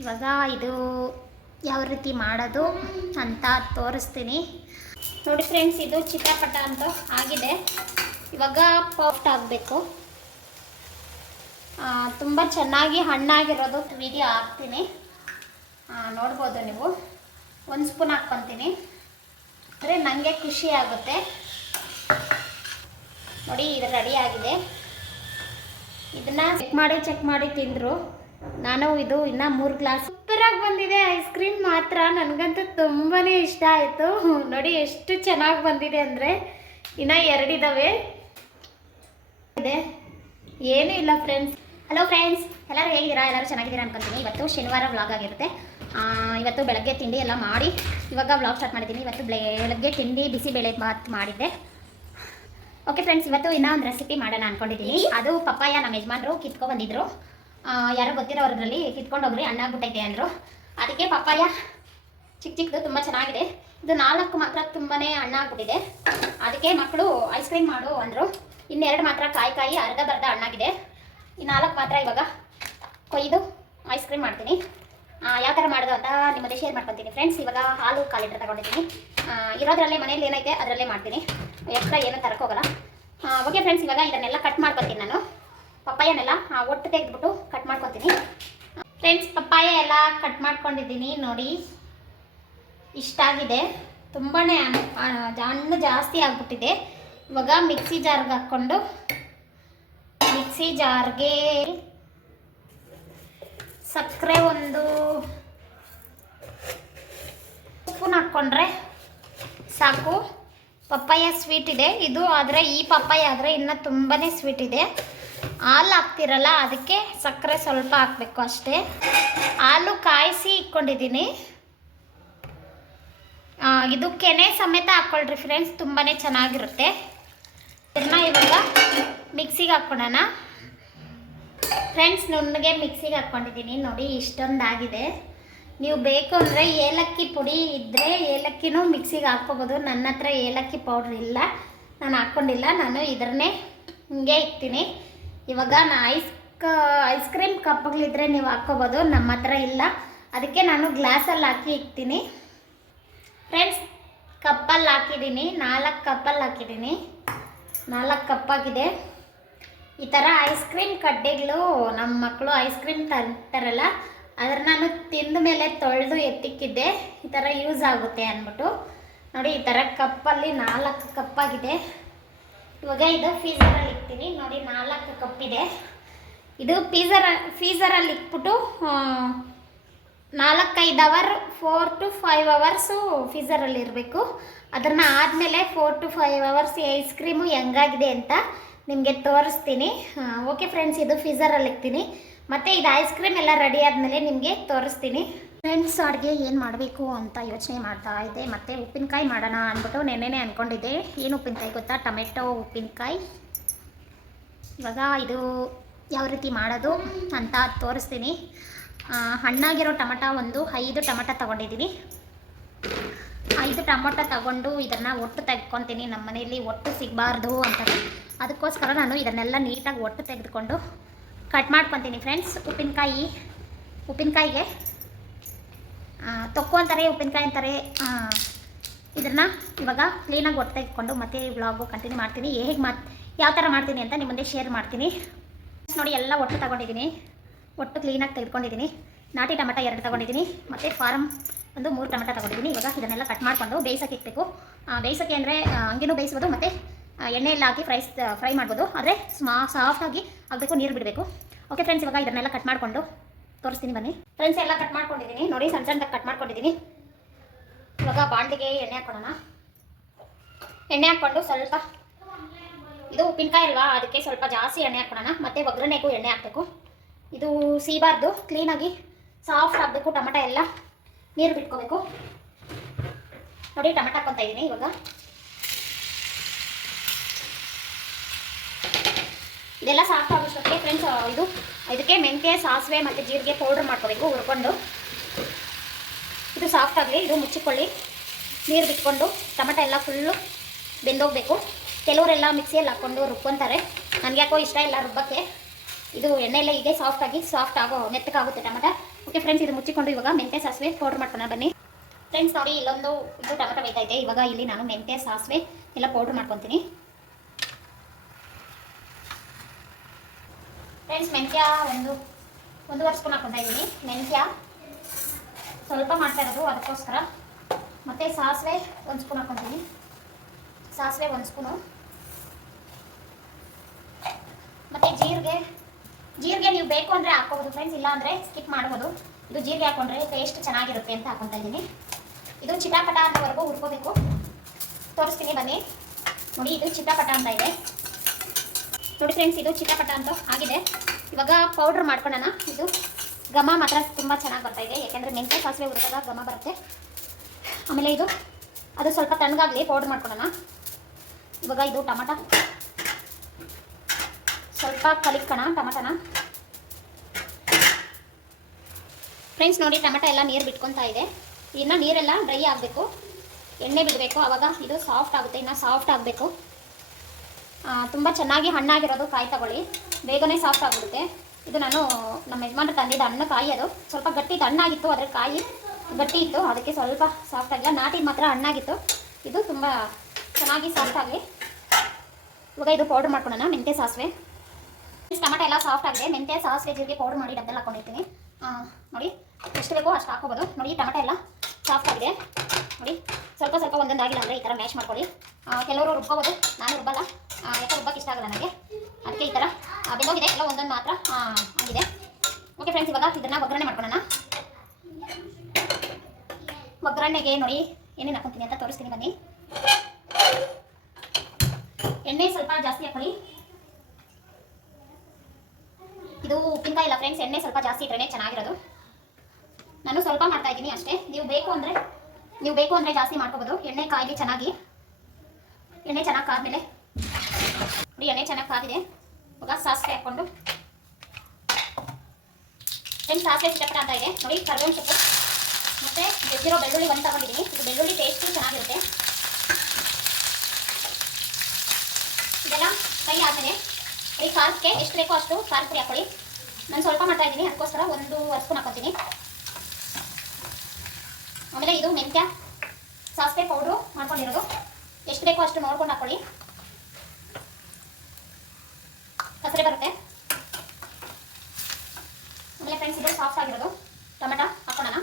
ಇವಾಗ ಇದು ಯಾವ ರೀತಿ ಮಾಡೋದು ಅಂತ ತೋರಿಸ್ತೀನಿ ನೋಡಿ ಫ್ರೆಂಡ್ಸ್. ಇದು ಚಿಟಪಟ ಅಂತ ಆಗಿದೆ. ಇವಾಗ ಪಾಫ್ಟ್ ಆಗಬೇಕು. ತುಂಬ ಚೆನ್ನಾಗಿ ಹಣ್ಣಾಗಿರೋದು ವಿಡಿಯೋ ಹಾಕ್ತೀನಿ, ನೋಡ್ಬೋದು ನೀವು. 1 ಸ್ಪೂನ್ ಹಾಕ್ಕೊತೀನಿ ಅಂದರೆ ನನಗೆ ಖುಷಿ ಆಗುತ್ತೆ. ನೋಡಿ ಇದು ರೆಡಿ ಆಗಿದೆ. ಇದನ್ನು ಚೆಕ್ ಮಾಡಿ ತಿಂದರು. ನಾನು ಇದು ಇನ್ನೂ 3 ಗ್ಲಾಸ್ ಸೂಪರಾಗಿ ಬಂದಿದೆ. ಐಸ್ ಕ್ರೀಮ್ ಮಾತ್ರ ನನಗಂತೂ ತುಂಬಾ ಇಷ್ಟ ಆಯಿತು. ನೋಡಿ ಎಷ್ಟು ಚೆನ್ನಾಗಿ ಬಂದಿದೆ ಅಂದರೆ ಇನ್ನೂ 2 ಇದ್ದಾವೆ. ಏನೂ ಇಲ್ಲ ಫ್ರೆಂಡ್ಸ್. ಹಲೋ ಫ್ರೆಂಡ್ಸ್, ಎಲ್ಲರೂ ಹೇಗಿದ್ದೀರಾ? ಎಲ್ಲರೂ ಚೆನ್ನಾಗಿದ್ದೀರಾ ಅನ್ಕೊತೀನಿ. ಇವತ್ತು ಶನಿವಾರ ವ್ಲಾಗ್ ಆಗಿರುತ್ತೆ. ಇವತ್ತು ಬೆಳಗ್ಗೆ ತಿಂಡಿ ಎಲ್ಲ ಮಾಡಿ ಇವಾಗ ವ್ಲಾಗ್ ಸ್ಟಾರ್ಟ್ ಮಾಡಿದ್ದೀನಿ. ಇವತ್ತು ಬೆಳಗ್ಗೆ ತಿಂಡಿ ಬಿಸಿಬೇಳೆ ಬಾತ್ ಮಾಡಿದ್ದೆ. ಓಕೆ ಫ್ರೆಂಡ್ಸ್, ಇವತ್ತು ಇನ್ನೂ ಒಂದು ರೆಸಿಪಿ ಮಾಡೋಣ ಅಂದ್ಕೊಂಡಿದ್ದೀನಿ. ಅದು ಪಪ್ಪಾಯ ನಮ್ಮ ಯಜಮಾನರು ಕಿತ್ಕೊಬಂದಿದ್ರು. ಯಾರೋ ಗೊತ್ತಿರೋದ್ರಲ್ಲಿ ಕಿತ್ಕೊಂಡು ಹೋಗ್ರಿ ಹಣ್ಣಾಗ್ಬಿಟ್ಟೈತೆ ಅಂದರು. ಅದಕ್ಕೆ ಪಪ್ಪಾಯ ಚಿಕ್ಕದು ತುಂಬ ಚೆನ್ನಾಗಿದೆ. ಇದು 4 ಮಾತ್ರ ತುಂಬಾ ಹಣ್ಣಾಗ್ಬಿಟ್ಟಿದೆ. ಅದಕ್ಕೆ ಮಕ್ಕಳು ಐಸ್ ಕ್ರೀಮ್ ಮಾಡು ಅಂದರು. ಇನ್ನೆರಡು ಮಾತ್ರ ಕಾಯಿ ಅರ್ಧ ಹಣ್ಣಾಗಿದೆ. ಈ 4 ಮಾತ್ರ ಇವಾಗ ಕೊಯ್ದು ಐಸ್ ಕ್ರೀಮ್ ಮಾಡ್ತೀನಿ. ಯಾವ ಥರ ಮಾಡೋದು ಅಂತ ನಿಮ್ಮ ಮುಂದೆ ಶೇರ್ ಮಾಡ್ಕೊತೀನಿ ಫ್ರೆಂಡ್ಸ್. ಇವಾಗ ಹಾಲು 1/4 ಲೀಟರ್ ತಗೊಂಡಿದ್ದೀನಿ. ಇರೋದ್ರಲ್ಲೇ ಮನೇಲಿ ಏನೈತೆ ಅದರಲ್ಲೇ ಮಾಡ್ತೀನಿ, ಎಕ್ಸ್ಟ್ರಾ ಏನೂ ತರಕೋಗಲ್ಲ. ಓಕೆ ಫ್ರೆಂಡ್ಸ್, ಇವಾಗ ಇದನ್ನೆಲ್ಲ ಕಟ್ ಮಾಡ್ಕೊತೀನಿ. ನಾನು ಪಪ್ಪಾಯನೆಲ್ಲ ಒಟ್ಟು ತೆಗೆದ್ಬಿಟ್ಟು ಕಟ್ ಮಾಡ್ಕೊತೀನಿ ಫ್ರೆಂಡ್ಸ್. ಪಪ್ಪಾಯ ಎಲ್ಲ ಕಟ್ ಮಾಡ್ಕೊಂಡಿದ್ದೀನಿ. ನೋಡಿ ಇಷ್ಟಾಗಿದೆ. ತುಂಬಾ ಹಣ್ಣು ಜಾಸ್ತಿ ಆಗಿಬಿಟ್ಟಿದೆ. ಇವಾಗ ಮಿಕ್ಸಿ ಜಾರ್ಗೆ ಹಾಕ್ಕೊಂಡು ಮಿಕ್ಸಿ ಜಾರ್ಗೆ ಸಕ್ಕರೆ 1 ಸ್ಪೂನ್ ಹಾಕ್ಕೊಂಡ್ರೆ ಸಾಕು. ಪಪ್ಪಾಯ ಸ್ವೀಟ್ ಇದೆ ಇದು, ಆದರೆ ಈ ಪಪ್ಪಾಯ ಆದರೆ ಇನ್ನೂ ತುಂಬಾ ಸ್ವೀಟ್ ಇದೆ. ಹಾಲು ಹಾಕ್ತಿರಲ್ಲ ಅದಕ್ಕೆ ಸಕ್ಕರೆ ಸ್ವಲ್ಪ ಹಾಕಬೇಕು ಅಷ್ಟೇ. ಹಾಲು ಕಾಯಿಸಿ ಇಟ್ಕೊಂಡಿದ್ದೀನಿ. ಇದು ಕೆನೆ ಸಮೇತ ಹಾಕ್ಕೊಳ್ರಿ ಫ್ರೆಂಡ್ಸ್, ತುಂಬಾ ಚೆನ್ನಾಗಿರುತ್ತೆ. ಇದನ್ನ ಇವಾಗ ಮಿಕ್ಸಿಗೆ ಹಾಕ್ಕೊಳ್ಳೋಣ ಫ್ರೆಂಡ್ಸ್. ನುಣ್ಣಗೆ ಮಿಕ್ಸಿಗೆ ಹಾಕ್ಕೊಂಡಿದ್ದೀನಿ. ನೋಡಿ ಇಷ್ಟೊಂದಾಗಿದೆ. ನೀವು ಬೇಕು ಅಂದರೆ ಏಲಕ್ಕಿ ಪುಡಿ ಇದ್ದರೆ ಏಲಕ್ಕಿನೂ ಮಿಕ್ಸಿಗೆ ಹಾಕ್ಕೋಬೋದು. ನನ್ನ ಹತ್ರ ಏಲಕ್ಕಿ ಪೌಡ್ರ್ ಇಲ್ಲ, ನಾನು ಹಾಕ್ಕೊಂಡಿಲ್ಲ. ನಾನು ಇದನ್ನೇ ಹಿಂಗೆ ಇಕ್ತೀನಿ. ಇವಾಗ ಐಸ್ ಕ್ರೀಮ್ ಕಪ್ಗಳಿದ್ರೆ ನೀವು ಹಾಕ್ಕೋಬೋದು, ನಮ್ಮ ಹತ್ರ ಇಲ್ಲ. ಅದಕ್ಕೆ ನಾನು ಗ್ಲಾಸಲ್ಲಿ ಹಾಕಿ ಇಕ್ತೀನಿ ಫ್ರೆಂಡ್ಸ್. ಕಪ್ಪಲ್ಲಿ ಹಾಕಿದ್ದೀನಿ, 4 ಕಪ್ಪಲ್ಲಿ ಹಾಕಿದ್ದೀನಿ. 4 ಕಪ್ಪಾಗಿದೆ. ಈ ಥರ ಐಸ್ ಕ್ರೀಮ್ ಕಡ್ಡಿಗಳು ನಮ್ಮ ಮಕ್ಕಳು ಐಸ್ ಕ್ರೀಮ್ ತರ್ತಾರಲ್ಲ, ಅದ್ರ ನಾನು ತಿಂದ ಮೇಲೆ ತೊಳೆದು ಎತ್ತಿಕ್ಕಿದ್ದೆ. ಈ ಥರ ಯೂಸ್ ಆಗುತ್ತೆ ಅಂದ್ಬಿಟ್ಟು. ನೋಡಿ ಈ ಥರ ಕಪ್ಪಲ್ಲಿ 4 ಕಪ್ಪಾಗಿದೆ. ಇವಾಗ ಇದು ಫೀಸರಲ್ಲಿ ಇಕ್ತೀನಿ. ನೋಡಿ 4 ಕಪ್ಪಿದೆ. ಇದು ಫೀಸರಲ್ಲಿ ಇಕ್ಬಿಟ್ಟು 4-5 ಅವರ್ 4 to 5 ಅವರ್ಸು ಫೀಸರಲ್ಲಿ ಇರಬೇಕು. ಅದನ್ನು ಆದಮೇಲೆ 4 to 5 ಅವರ್ಸ್ ಐಸ್ ಕ್ರೀಮು ಹೆಂಗಾಗಿದೆ ಅಂತ ನಿಮಗೆ ತೋರಿಸ್ತೀನಿ. ಓಕೆ ಫ್ರೆಂಡ್ಸ್, ಇದು ಫೀಸರಲ್ಲಿ ಇಕ್ತೀನಿ. ಮತ್ತು ಇದು ಐಸ್ ಕ್ರೀಮ್ ಎಲ್ಲ ರೆಡಿ ಆದಮೇಲೆ ನಿಮಗೆ ತೋರಿಸ್ತೀನಿ ಫ್ರೆಂಡ್ಸ್. ಅಡುಗೆ ಏನು ಮಾಡಬೇಕು ಅಂತ ಯೋಚನೆ ಮಾಡ್ತಾ ಇದ್ದೆ. ಮತ್ತು ಉಪ್ಪಿನಕಾಯಿ ಮಾಡೋಣ ಅಂದ್ಬಿಟ್ಟು ನೆನ್ನೆನೇ ಅಂದ್ಕೊಂಡಿದ್ದೆ. ಏನು ಉಪ್ಪಿನಕಾಯಿ ಗೊತ್ತಾ? ಟೊಮೆಟೊ ಉಪ್ಪಿನಕಾಯಿ. ಇವಾಗ ಇದು ಯಾವ ರೀತಿ ಮಾಡೋದು ಅಂತ ತೋರಿಸ್ತೀನಿ. ಹಣ್ಣಾಗಿರೋ ಟೊಮೆಟೊ 5 ಟೊಮೆಟೊ ತೊಗೊಂಡಿದ್ದೀನಿ. 5 ಟೊಮೆಟೊ ತಗೊಂಡು ಇದನ್ನು ಒಟ್ಟು ತೆಗೆದ್ಕೊತೀನಿ. ನಮ್ಮ ಮನೆಯಲ್ಲಿ ಒಟ್ಟು ಸಿಗಬಾರ್ದು ಅಂತಾರೆ, ಅದಕ್ಕೋಸ್ಕರ ನಾನು ಇದನ್ನೆಲ್ಲ ನೀಟಾಗಿ ಒಟ್ಟು ತೆಗೆದುಕೊಂಡು ಕಟ್ ಮಾಡ್ಕೊತೀನಿ ಫ್ರೆಂಡ್ಸ್. ಉಪ್ಪಿನಕಾಯಿಗೆ ತೊಕ್ಕು ಅಂತಾರೆ, ಉಪ್ಪಿನಕಾಯಿ ಅಂತಾರೆ. ಇದನ್ನು ಇವಾಗ ಕ್ಲೀನಾಗಿ ಒಟ್ಟು ತೆಗೆದುಕೊಂಡು ಮತ್ತೆ ವ್ಲಾಗು ಕಂಟಿನ್ಯೂ ಮಾಡ್ತೀನಿ. ಯಾವ ಥರ ಮಾಡ್ತೀನಿ ಅಂತ ನಿಮ್ಮ ಮುಂದೆ ಶೇರ್ ಮಾಡ್ತೀನಿ ನೋಡಿ. ಎಲ್ಲ ಒಟ್ಟು ತೊಗೊಂಡಿದ್ದೀನಿ, ಒಟ್ಟು ಕ್ಲೀನಾಗಿ ತೆಗೆದುಕೊಂಡಿದ್ದೀನಿ. ನಾಟಿ ಟೊಮೆಟೊ 2 ತೊಗೊಂಡಿದ್ದೀನಿ, ಮತ್ತು ಫಾರಮ್ 3 ಟೊಮೆಟೊ ತೊಗೊಂಡಿದ್ದೀನಿ. ಇವಾಗ ಇದನ್ನೆಲ್ಲ ಕಟ್ ಮಾಡಿಕೊಂಡು ಬೇಯಿಸೋಕೆ ಇಕ್ಬೇಕು. ಬೇಯಿಸೋಕೆ ಅಂದರೆ ಹಂಗೇನೂ ಬೇಯಿಸ್ಬೋದು, ಮತ್ತು ಎಣ್ಣೆಲ್ಲ ಹಾಕಿ ಫ್ರೈ ಮಾಡ್ಬೋದು. ಆದರೆ ಸಾಫ್ಟಾಗಿ ಆಗಬೇಕು, ನೀರು ಬಿಡಬೇಕು. ಓಕೆ ಫ್ರೆಂಡ್ಸ್, ಇವಾಗ ಇದನ್ನೆಲ್ಲ ಕಟ್ ಮಾಡಿಕೊಂಡು ತೋರಿಸ್ತೀನಿ ಬನ್ನಿ ಫ್ರೆಂಡ್ಸ್. ಎಲ್ಲ ಕಟ್ ಮಾಡ್ಕೊಂಡಿದ್ದೀನಿ ನೋಡಿ, ಸಣ್ಣದಾಗಿ ಕಟ್ ಮಾಡ್ಕೊಂಡಿದ್ದೀನಿ. ಇವಾಗ ಬಾಣಲಿಗೆ ಎಣ್ಣೆ ಹಾಕ್ಕೊಳ್ಳೋಣ. ಎಣ್ಣೆ ಹಾಕ್ಕೊಂಡು ಸ್ವಲ್ಪ, ಇದು ಉಪ್ಪಿನಕಾಯಿ ಅಲ್ವಾ, ಅದಕ್ಕೆ ಸ್ವಲ್ಪ ಜಾಸ್ತಿ ಎಣ್ಣೆ ಹಾಕ್ಕೊಳ್ಳೋಣ. ಮತ್ತು ಒಗ್ಗರಣೆಗೂ ಎಣ್ಣೆ ಹಾಕಬೇಕು. ಇದು ಸೀಬಾರ್ದು, ಕ್ಲೀನಾಗಿ ಸಾಫ್ಟ್ ಆಗಬೇಕು. ಟೊಮೆಟೊ ಎಲ್ಲ ನೀರು ಬಿಟ್ಕೋಬೇಕು. ನೋಡಿ ಟೊಮೆಟೊ ಹಾಕ್ಕೊತಾ ಇದ್ದೀನಿ ಇವಾಗ. ಇದೆಲ್ಲ ಸಾಫ್ಟ್ ಆಗೋಷ್ಟೊತ್ತಿಗೆ ಫ್ರೆಂಡ್ಸ್ ಇದಕ್ಕೆ ಮೆಂತ್ಯ, ಸಾಸಿವೆ ಮತ್ತು ಜೀರಿಗೆ ಪೌಡ್ರ್ ಮಾಡ್ಕೋಬೇಕು ಹುರ್ಕೊಂಡು. ಇದು ಸಾಫ್ಟ್ ಆಗಲಿ, ಇದು ಮುಚ್ಚಿಕೊಳ್ಳಿ. ನೀರು ಬಿಟ್ಕೊಂಡು ಟೊಮೆಟೊ ಎಲ್ಲ ಫುಲ್ಲು ಬೆಂದೋಗಬೇಕು. ಕೆಲವರೆಲ್ಲ ಮಿಕ್ಸಿಯಲ್ಲಿ ಹಾಕ್ಕೊಂಡು ರುಬ್ಕೊತಾರೆ, ನನಗೆ ಯಾಕೋ ಇಷ್ಟ ಇಲ್ಲ ರುಬ್ಬಕ್ಕೆ. ಇದು ಎಣ್ಣೆಯಲ್ಲೇ ಇದೆ ಸಾಫ್ಟ್ ಮೆತ್ತಗಾಗುತ್ತೆ ಟೊಮೆಟೊ. ಓಕೆ ಓಕೆ ಫ್ರೆಂಡ್ಸ್, ಇದು ಮುಚ್ಚಿಕೊಂಡು ಇವಾಗ ಮೆಂತ್ಯ ಸಾಸಿವೆ ಪೌಡರ್ ಮಾಡ್ಕೊಳ್ಳೋಣ ಬನ್ನಿ. ಫ್ರೆಂಡ್ಸ್ ನೋಡಿ, ಇಲ್ಲೊಂದು ಇದು ಟೊಮೆಟೊ ಬೇಕೈತೆ. ಇವಾಗ ಇಲ್ಲಿ ನಾನು ಮೆಂತ್ಯ ಸಾಸಿವೆ ಎಲ್ಲ ಪೌಡರ್ ಮಾಡ್ಕೊತೀನಿ. ಫ್ರೆಂಡ್ಸ್, ಮೆಂತ್ಯ ಒಂದೂವರೆ ಸ್ಪೂನ್ ಹಾಕ್ಕೊತಾ ಇದ್ದೀನಿ. ಮೆಂತ್ಯ ಸ್ವಲ್ಪ ಮಾಡ್ತಾ ಇರೋದು ಅದಕ್ಕೋಸ್ಕರ. ಮತ್ತು ಸಾಸಿವೆ 1 ಸ್ಪೂನ್ ಹಾಕ್ಕೊತೀನಿ. ಸಾಸಿವೆ 1 ಸ್ಪೂನು. ಮತ್ತು ಜೀರಿಗೆ ನೀವು ಬೇಕು ಅಂದರೆ ಹಾಕ್ಕೋಬೋದು ಫ್ರೆಂಡ್ಸ್, ಇಲ್ಲ ಅಂದರೆ ಸ್ಕಿಪ್ ಮಾಡ್ಬೋದು. ಇದು ಜೀರಿಗೆ ಹಾಕ್ಕೊಂಡ್ರೆ ಟೇಸ್ಟ್ ಚೆನ್ನಾಗಿರುತ್ತೆ ಅಂತ ಹಾಕ್ಕೊತಾ ಇದ್ದೀನಿ. ಇದು ಚಿಟಾಪಟ ಅನ್ನೋವರೆಗೂ ಹುರ್ಕೋಬೇಕು. ತೋರಿಸ್ತೀನಿ ಬನ್ನಿ. ನೋಡಿ, ಇದು ಚಿಟಾಪಟ ಅಂತ ಇದೆ ನೋಡಿ ಫ್ರೆಂಡ್ಸ್, ಇದು ಚಿಟಾಪಟ ಅಂತ ಆಗಿದೆ. ಇವಾಗ ಪೌಡ್ರ್ ಮಾಡ್ಕೊಳ್ಳೋಣ. ಇದು ಘಮ ಮಾತ್ರ ತುಂಬ ಚೆನ್ನಾಗಿ ಬರ್ತಾಯಿದೆ, ಯಾಕೆಂದರೆ ಮೆಂತ್ಯ ಸಾಸಿವೆ ಹುರಿದಾಗ ಘಮ ಬರುತ್ತೆ. ಆಮೇಲೆ ಅದು ಸ್ವಲ್ಪ ತಣ್ಣಗಾಗಲಿ, ಪೌಡ್ರ್ ಮಾಡ್ಕೊಳ್ಳೋಣ. ಇವಾಗ ಇದು ಟೊಮಟ ಸ್ವಲ್ಪ ಕಲಿಕೋಣ. ಟೊಮಟನ ಫ್ರೆಂಡ್ಸ್ ನೋಡಿ, ಟೊಮಟ ಎಲ್ಲ ನೀರು ಬಿಟ್ಕೊತಾ ಇದೆ. ಇನ್ನು ನೀರೆಲ್ಲ ಡ್ರೈ ಆಗಬೇಕು, ಎಣ್ಣೆ ಬಿಡಬೇಕು. ಆವಾಗ ಇದು ಸಾಫ್ಟ್ ಆಗುತ್ತೆ. ಇನ್ನು ಸಾಫ್ಟ್ ಆಗಬೇಕು. ತುಂಬ ಚೆನ್ನಾಗಿ ಹಣ್ಣಾಗಿರೋದು ಕಾಯಿ ತಗೊಳ್ಳಿ, ಬೇಗನೆ ಸಾಫ್ಟ್ ಆಗಿಬಿಡುತ್ತೆ. ಇದು ನಾನು ನಮ್ಮ ಯಜಮಾನ್ರು ತಂದಿದ್ದ ಹಣ್ಣು ಕಾಯಿ. ಅದು ಸ್ವಲ್ಪ ಗಟ್ಟಿ ಹಣ್ಣಾಗಿತ್ತು, ಅದರ ಕಾಯಿ ಗಟ್ಟಿ ಇತ್ತು, ಅದಕ್ಕೆ ಸ್ವಲ್ಪ ಸಾಫ್ಟ್ ಆಗಿಲ್ಲ. ನಾಟಿ ಮಾತ್ರ ಹಣ್ಣಾಗಿತ್ತು. ಇದು ತುಂಬ ಚೆನ್ನಾಗಿ ಸಾಫ್ಟ್ ಆಗಲಿ. ಇವಾಗ ಇದು ಪೌಡ್ರ್ ಮಾಡ್ಕೊಳ್ಳೋಣ. ಮೆಂತ್ಯ ಸಾಸಿವೆ, ಟೊಮೆಟೊ ಎಲ್ಲ ಸಾಫ್ಟ್ ಆಗಿದೆ. ಮೆಂತ್ಯ ಸಾಸಿವೆ ಜೀರಿಗೆ ಪೌಡ್ರ್ ಮಾಡಿ ಡಬ್ಬೆಲ್ಲ ಹಾಕೊಂಡಿರ್ತೀನಿ. ನೋಡಿ, ಎಷ್ಟು ಬೇಕೋ ಅಷ್ಟು ಹಾಕೋಬೋದು. ನೋಡಿ, ಟೊಮೆಟೊ ಎಲ್ಲ ಸಾಫ್ಟ್ ಆಗಿದೆ. ನೋಡಿ, ಸ್ವಲ್ಪ ಒಂದೊಂದಾಗಿಲ್ಲ ಅಂದರೆ ಈ ಥರ ಮ್ಯಾಶ್ ಮಾಡ್ಕೊಳ್ಳಿ. ಕೆಲವರು ರುಬ್ಬೋದು, ನಾನು ರುಬ್ಬಲ್ಲ. ಯಾಕೆ ರುಬ್ಬಕ್ಕೆ ಇಷ್ಟ ಆಗಲ್ಲ ನನಗೆ, ಅದಕ್ಕೆ ಈ ಥರ ಬೆಂದೋಗಿದೆ. ಎಲ್ಲ ಒಂದೊಂದು ಮಾತ್ರ ಆಗಿದೆ. ಓಕೆ ಫ್ರೆಂಡ್ಸ್, ಇವಾಗ ಇದನ್ನು ಒಗ್ಗರಣೆ ಮಾಡ್ಕೊಳ್ಳೋಣ. ಒಗ್ಗರಣೆಗೆ ನೋಡಿ ಏನೇನು ಹಾಕೊತೀನಿ ಅಂತ ತೋರಿಸ್ತೀನಿ ಬನ್ನಿ. ಎಣ್ಣೆ ಸ್ವಲ್ಪ ಜಾಸ್ತಿ ಹಾಕೊಳ್ಳಿ. ಇದು ಉಪ್ಪಿನಕಾಯಿ ಇಲ್ಲ ಫ್ರೆಂಡ್ಸ್, ಎಣ್ಣೆ ಸ್ವಲ್ಪ ಜಾಸ್ತಿ ಇಟ್ಟರೆ ಚೆನ್ನಾಗಿರೋದು. ನಾನು ಸ್ವಲ್ಪ ಮಾಡ್ತಾ ಇದ್ದೀನಿ ಅಷ್ಟೇ. ನೀವು ಬೇಕು ಅಂದರೆ ಜಾಸ್ತಿ ಮಾಡ್ಕೋಬೋದು. ಎಣ್ಣೆ ಕಾಯಿಲಿ ಚೆನ್ನಾಗಿ. ಎಣ್ಣೆ ಚೆನ್ನಾಗಿ ಕಾದ್ಮೇಲೆ ನೋಡಿ, ಎಣ್ಣೆ ಚೆನ್ನಾಗಿ ಕಾದಿದೆ. ಇವಾಗ ಸಾಸಿವೆ ಹಾಕ್ಕೊಂಡು ಫ್ರೆಂಡ್ಸ್, ಸಾಸಿವೆ ಚಿಟಪಟ ಅಂತ ಇದೆ. ನೋಡಿ, ಕರಿಬೇವಿನ ಸೊಪ್ಪು ಮತ್ತು ಜಜ್ಜಿರೋ ಬೆಳ್ಳುಳ್ಳಿ 1 ತಗೊಂಡಿದ್ದೀನಿ. ಇದು ಬೆಳ್ಳುಳ್ಳಿ ಟೇಸ್ಟು ಚೆನ್ನಾಗಿರುತ್ತೆ. ಇದೆಲ್ಲ ಫ್ರೈ ಆದಮೇಲೆ ಈ ಖಾರಕ್ಕೆ ಎಷ್ಟು ಬೇಕೋ ಅಷ್ಟು ಖಾರ ಪುಡಿ ಹಾಕೊಳ್ಳಿ. ನಾನು ಸ್ವಲ್ಪ ಮಾಡ್ತಾ ಇದ್ದೀನಿ, ಅದಕ್ಕೋಸ್ಕರ 1 ಸ್ಪೂನ್ ಹಾಕ್ಕೊತೀನಿ. ಆಮೇಲೆ ಇದು ಮೆಂತ್ಯ ಸಾಸಿವೆ ಪೌಡ್ರು ಮಾಡ್ಕೊಂಡಿರೋದು, ಎಷ್ಟು ಬೇಕೋ ಅಷ್ಟು ನೋಡ್ಕೊಂಡು ಹಾಕೊಳ್ಳಿ. ಕಸರೆ ಬರುತ್ತೆ. ಆಮೇಲೆ ಫ್ರೆಂಡ್ಸ್, ಇದು ಸಾಫ್ಟ್ ಆಗಿರೋದು ಟೊಮೆಟೊ ಹಾಕೊಳ್ಳೋಣ.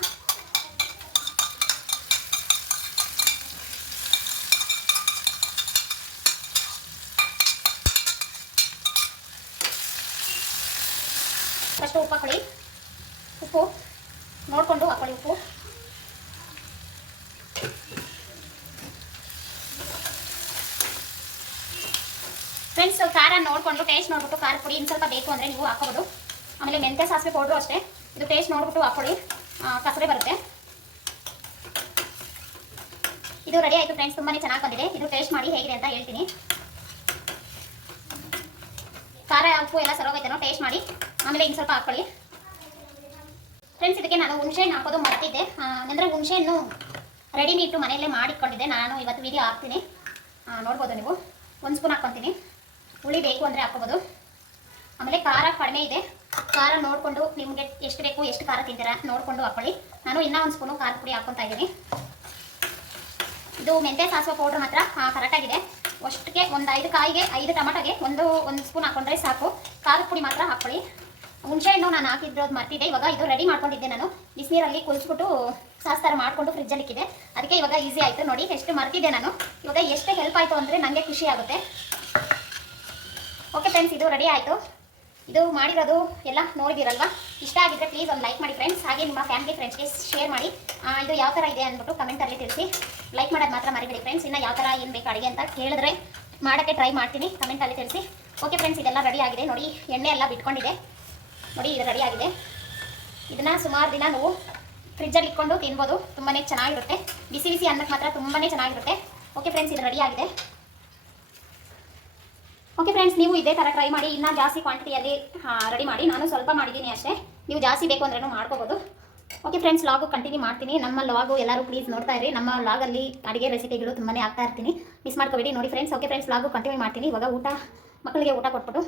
ಫಸ್ಟ್ ಉಪ್ಪು ಹಾಕೊಳ್ಳಿ. ಉಪ್ಪು ನೋಡಿಕೊಂಡು ಹಾಕೊಳ್ಳಿ. ಉಪ್ಪು ಫ್ರೆಂಡ್ಸ್, ಖಾರ ನೋಡಿಕೊಂಡು ಟೇಸ್ಟ್ ನೋಡ್ಬಿಟ್ಟು ಖಾರ ಪುಡಿ ಇನ್ನು ಸ್ವಲ್ಪ ಬೇಕು ಅಂದರೆ ನೀವು ಹಾಕೋಬೋದು. ಆಮೇಲೆ ಮೆಂತ್ಯ ಸಾಸಿವೆ ಪೌಡ್ರು ಅಷ್ಟೇ, ಇದು ಟೇಸ್ಟ್ ನೋಡ್ಬಿಟ್ಟು ಹಾಕೊಳ್ಳಿ, ಕಸರೆ ಬರುತ್ತೆ. ಇದು ರೆಡಿ ಆಯಿತು ಫ್ರೆಂಡ್ಸ್, ತುಂಬಾ ಚೆನ್ನಾಗಿ ಬಂದಿದೆ. ಇದು ಟೇಸ್ಟ್ ಮಾಡಿ ಹೇಗಿದೆ ಅಂತ ಹೇಳ್ತೀನಿ. ಖಾರ ಉಪ್ಪು ಎಲ್ಲ ಸರೋಗೈತೇನೋ ಟೇಸ್ಟ್ ಮಾಡಿ, ಆಮೇಲೆ ಇನ್ನು ಸ್ವಲ್ಪ ಹಾಕ್ಕೊಳ್ಳಿ. ಫ್ರೆಂಡ್ಸ್, ಇದಕ್ಕೆ ನಾನು ಹುಣಸೆಹಣ್ಣು ಹಾಕೋದು ಮರ್ತಿದ್ದೆ. ಅಂದರೆ ಹುಣಸೆಹಣ್ಣು ರೆಡಿಮೇಟು ಮನೆಯಲ್ಲೇ ಮಾಡಿಕೊಂಡಿದ್ದೆ. ನಾನು ಇವತ್ತು ವೀಡಿಯೋ ಹಾಕ್ತೀನಿ, ನೋಡ್ಬೋದು ನೀವು. 1 ಸ್ಪೂನ್ ಹಾಕ್ಕೊತೀನಿ. ಹುಳಿ ಬೇಕು ಅಂದರೆ ಹಾಕ್ಕೋಬೋದು. ಆಮೇಲೆ ಖಾರ ಕಡಿಮೆ ಇದೆ, ಖಾರ ನೋಡಿಕೊಂಡು ನಿಮಗೆ ಎಷ್ಟು ಬೇಕು, ಎಷ್ಟು ಖಾರ ತಿಂತೀರಾ ನೋಡಿಕೊಂಡು ಹಾಕ್ಕೊಳ್ಳಿ. ನಾನು ಇನ್ನೂ 1 ಸ್ಪೂನು ಖಾರದ ಪುಡಿ ಹಾಕ್ಕೊತಾ ಇದ್ದೀನಿ. ಇದು ಮೆಂತ್ಯ ಸಾಸಿವೆ ಪೌಡ್ರ್ ಮಾತ್ರ ಕರೆಕ್ಟಾಗಿದೆ. ಅಷ್ಟಕ್ಕೆ 5 ಕಾಯಿಗೆ 5 ಟೊಮೆಟೊಗೆ 1 ಸ್ಪೂನ್ ಹಾಕ್ಕೊಂಡ್ರೆ ಸಾಕು. ಖಾರದ ಪುಡಿ ಮಾತ್ರ ಹಾಕ್ಕೊಳ್ಳಿ. ಹುಣಸೆಹಣ್ಣು ನಾನು ಹಾಕಿದ್ರೋದು ಮರ್ತಿದ್ದೆ. ಇವಾಗ ಇದು ರೆಡಿ ಮಾಡ್ಕೊಂಡಿದ್ದೆ ನಾನು, ಬಿಸಿನೀರಲ್ಲಿ ಕುದಿಸ್ಬಿಟ್ಟು ಸಾಸ್ ಥರ ಮಾಡಿಕೊಂಡು ಫ್ರಿಜ್ಜಲ್ಲಿ ಇಕ್ಕಿದೆ. ಅದಕ್ಕೆ ಇವಾಗ ಈಸಿ ಆಯಿತು. ನೋಡಿ, ಎಷ್ಟು ಮರ್ತಿದ್ದೆ ನಾನು. ಇವಾಗ ಎಷ್ಟು ಹೆಲ್ಪ್ ಆಯಿತು ಅಂದರೆ ನನಗೆ ಖುಷಿ ಆಗುತ್ತೆ. ಓಕೆ ಫ್ರೆಂಡ್ಸ್, ಇದು ರೆಡಿ ಆಯಿತು. ಇದು ಮಾಡಿರೋದು ಎಲ್ಲ ನೋಡಿದಿರಲ್ವಾ. ಇಷ್ಟ ಆಗಿದ್ರೆ ಪ್ಲೀಸ್ ಒಂದು ಲೈಕ್ ಮಾಡಿ ಫ್ರೆಂಡ್ಸ್. ಹಾಗೆ ನಿಮ್ಮ ಫ್ಯಾಮಿಲಿ ಫ್ರೆಂಡ್ಸ್ಗೆ ಶೇರ್ ಮಾಡಿ. ಇದು ಯಾವ ಥರ ಇದೆ ಅಂದ್ಬಿಟ್ಟು ಕಮೆಂಟಲ್ಲಿ ತಿಳಿಸಿ. ಲೈಕ್ ಮಾಡೋದು ಮಾತ್ರ ಮರಿಬೇಡಿ ಫ್ರೆಂಡ್ಸ್. ಇನ್ನು ಯಾವ ಥರ ಏನು ಬೇಕು ಅಡುಗೆ ಅಂತ ಕೇಳಿದ್ರೆ ಮಾಡೋಕ್ಕೆ ಟ್ರೈ ಮಾಡ್ತೀನಿ, ಕಮೆಂಟಲ್ಲಿ ತಿಳಿಸಿ. ಓಕೆ ಫ್ರೆಂಡ್ಸ್, ಇದೆಲ್ಲ ರೆಡಿ ಆಗಿದೆ. ನೋಡಿ, ಎಣ್ಣೆ ಎಲ್ಲ ಬಿಟ್ಕೊಂಡಿದೆ. ನೋಡಿ, ಇದು ರೆಡಿ ಆಗಿದೆ. ಇದನ್ನು ಸುಮಾರು ದಿನ ನೀವು ಫ್ರಿಜ್ಜಲ್ಲಿ ಇಟ್ಕೊಂಡು ತಿನ್ಬೋದು, ತುಂಬಾ ಚೆನ್ನಾಗಿರುತ್ತೆ. ಬಿಸಿ ಬಿಸಿ ಅನ್ನಕ್ಕೆ ಮಾತ್ರ ತುಂಬಾ ಚೆನ್ನಾಗಿರುತ್ತೆ. ಓಕೆ ಫ್ರೆಂಡ್ಸ್, ಇದು ರೆಡಿ ಆಗಿದೆ. ಓಕೆ ಫ್ರೆಂಡ್ಸ್, ನೀವು ಇದೇ ಥರ ಟ್ರೈ ಮಾಡಿ. ಇನ್ನೂ ಜಾಸ್ತಿ ಕ್ವಾಂಟಿಟಿಯಲ್ಲಿ ರೆಡಿ ಮಾಡಿ. ನಾನು ಸ್ವಲ್ಪ ಮಾಡಿದ್ದೀನಿ ಅಷ್ಟೇ, ನೀವು ಜಾಸ್ತಿ ಬೇಕು ಅಂದ್ರೂ ಮಾಡ್ಕೋಬೋದು. ಓಕೆ ಫ್ರೆಂಡ್ಸ್, ಲಾಗು ಕಂಟಿನ್ಯೂ ಮಾಡ್ತೀನಿ. ನಮ್ಮ ಲಾಗು ಎಲ್ಲರೂ ಪ್ಲೀಸ್ ನೋಡ್ತಾ ಇರಿ. ನಮ್ಮ ಲಾಗಲ್ಲಿ ಅಡುಗೆ ರೆಸಿಪಿಗಳು ತುಂಬಾ ಆಗ್ತಾ ಇರ್ತೀನಿ, ಮಿಸ್ ಮಾಡ್ಕೋಬೇಡಿ. ನೋಡಿ ಫ್ರೆಂಡ್ಸ್, ಓಕೆ ಫ್ರೆಂಡ್ಸ್, ಲಾಗು ಕಂಟಿನ್ಯೂ ಮಾಡ್ತೀನಿ. ಇವಾಗ ಮಕ್ಕಳಿಗೆ ಊಟ ಕೊಟ್ಬಿಟ್ಟು